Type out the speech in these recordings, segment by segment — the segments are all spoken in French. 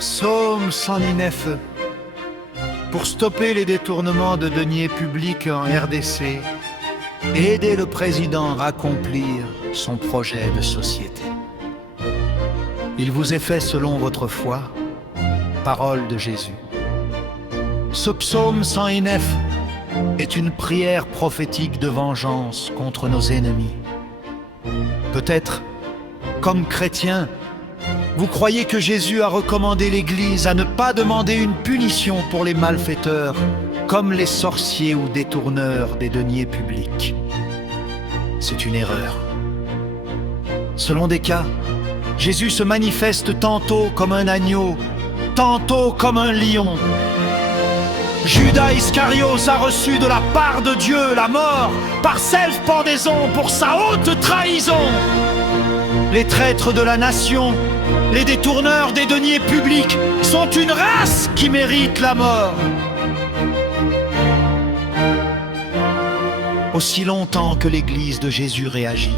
Psaume 109. Pour stopper les détournements de deniers publics en RDC et aider le président à accomplir son projet de société. Il vous est fait selon votre foi, parole de Jésus. Ce psaume 109 est une prière prophétique de vengeance contre nos ennemis. Peut-être, comme chrétien, vous croyez que Jésus a recommandé l'Église à ne pas demander une punition pour les malfaiteurs, comme les sorciers ou détourneurs des deniers publics. C'est une erreur. Selon des cas, Jésus se manifeste tantôt comme un agneau, tantôt comme un lion. Judas Iscariot a reçu de la part de Dieu la mort par self-pendaison pour sa haute trahison. Les traîtres de la nation, les détourneurs des deniers publics sont une race qui mérite la mort. Aussi longtemps que l'Église de Jésus réagit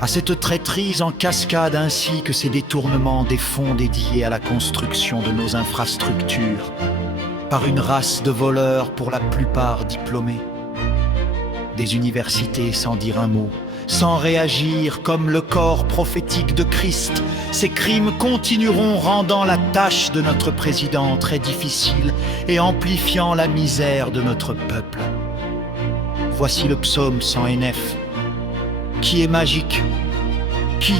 à cette traîtrise en cascade ainsi que ces détournements des fonds dédiés à la construction de nos infrastructures par une race de voleurs pour la plupart diplômés, des universités sans dire un mot, sans réagir comme le corps prophétique de Christ, ces crimes continueront rendant la tâche de notre président très difficile et amplifiant la misère de notre peuple. Voici le psaume 109, qui est magique, qui,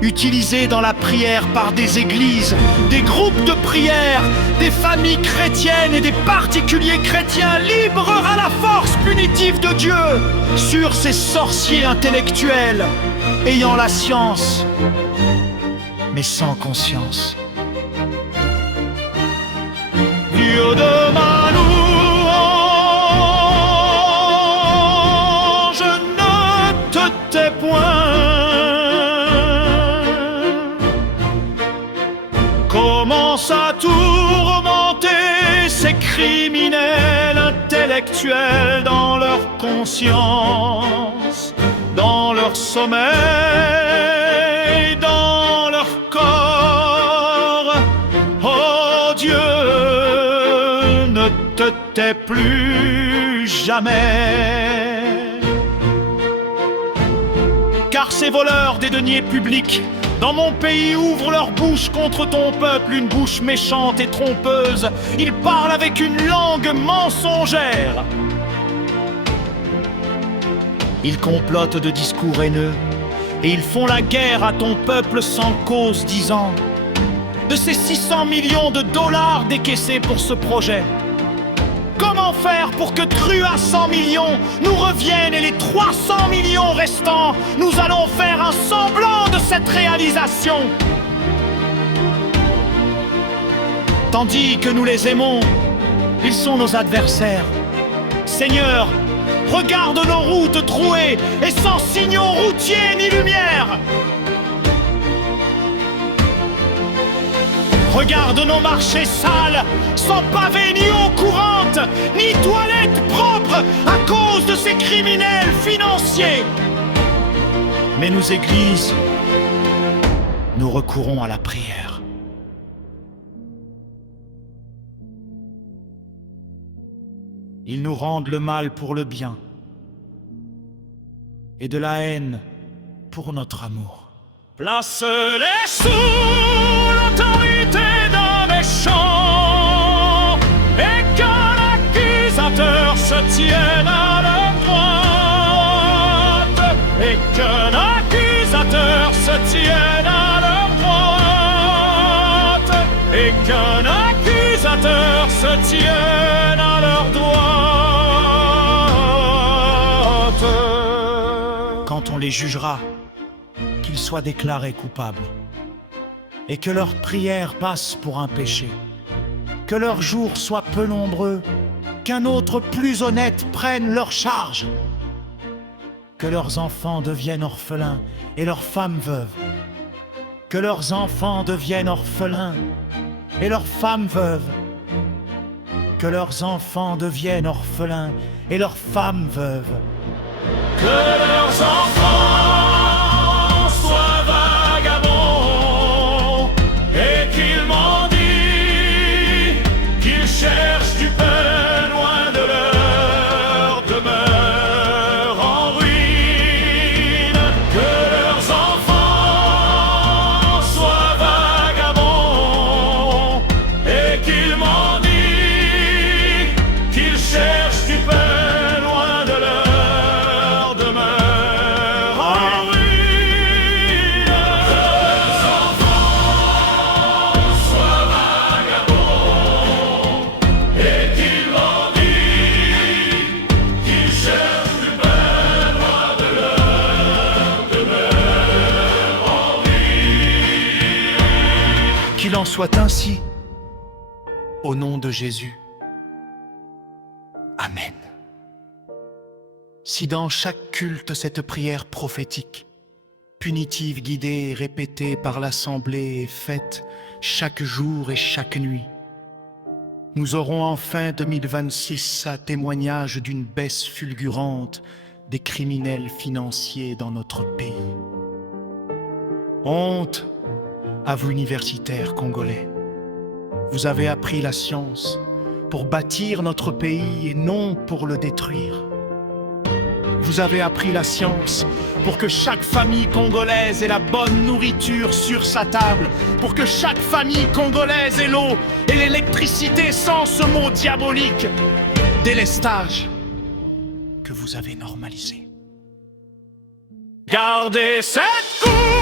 utilisé dans la prière par des églises, des groupes de prière, des familles chrétiennes et des particuliers chrétiens, librera la force punitive de Dieu sur ces sorciers intellectuels, ayant la science, mais sans conscience. Dieu de ma louange, ne te tais point. Commence à tourmenter ces criminels intellectuels dans leur conscience, dans leur sommeil, dans leur corps. Oh Dieu, ne te tais plus jamais. Car ces voleurs des deniers publics dans mon pays ouvrent leur bouche contre ton peuple, une bouche méchante et trompeuse. Ils parlent avec une langue mensongère. Ils complotent de discours haineux et ils font la guerre à ton peuple sans cause, disant de ces 600 millions de dollars décaissés pour ce projet, comment faire pour que cru à 100 millions nous reviennent et les 300 millions restants, nous allons faire un semblant de cette réalisation. Tandis que nous les aimons, ils sont nos adversaires. Seigneur, regarde nos routes trouées et sans signaux routiers ni lumière. Regarde nos marchés sales, sans pavés ni eau courante, ni toilettes propres à cause de ces criminels financiers. Mais nous, églises, nous recourons à la prière. Ils nous rendent le mal pour le bien et de la haine pour notre amour. Place-les sous l'autorité d'un méchant et qu'un accusateur se tienne à leur droite, et qu'un accusateur se tienne à leur droite, et qu'un accusateur se tienne à leur droite. Quand on les jugera, qu'ils soient déclarés coupables, et que leur prière passe pour un péché, que leurs jours soient peu nombreux, qu'un autre plus honnête prenne leur charge, que leurs enfants deviennent orphelins et leurs femmes veuves, que leurs enfants deviennent orphelins et leurs femmes veuves, que leurs enfants deviennent orphelins et leurs femmes veuves, que leurs enfants soient vagabonds et Qu'il en soit ainsi, au nom de Jésus. Amen. Si dans chaque culte cette prière prophétique, punitive, guidée et répétée par l'Assemblée est faite chaque jour et chaque nuit, nous aurons en fin 2026 à témoignage d'une baisse fulgurante des criminels financiers dans notre pays. Honte à vous universitaires congolais. Vous avez appris la science pour bâtir notre pays et non pour le détruire. Vous avez appris la science pour que chaque famille congolaise ait la bonne nourriture sur sa table, pour que chaque famille congolaise ait l'eau et l'électricité sans ce mot diabolique, délestage, que vous avez normalisé. Gardez cette coupe!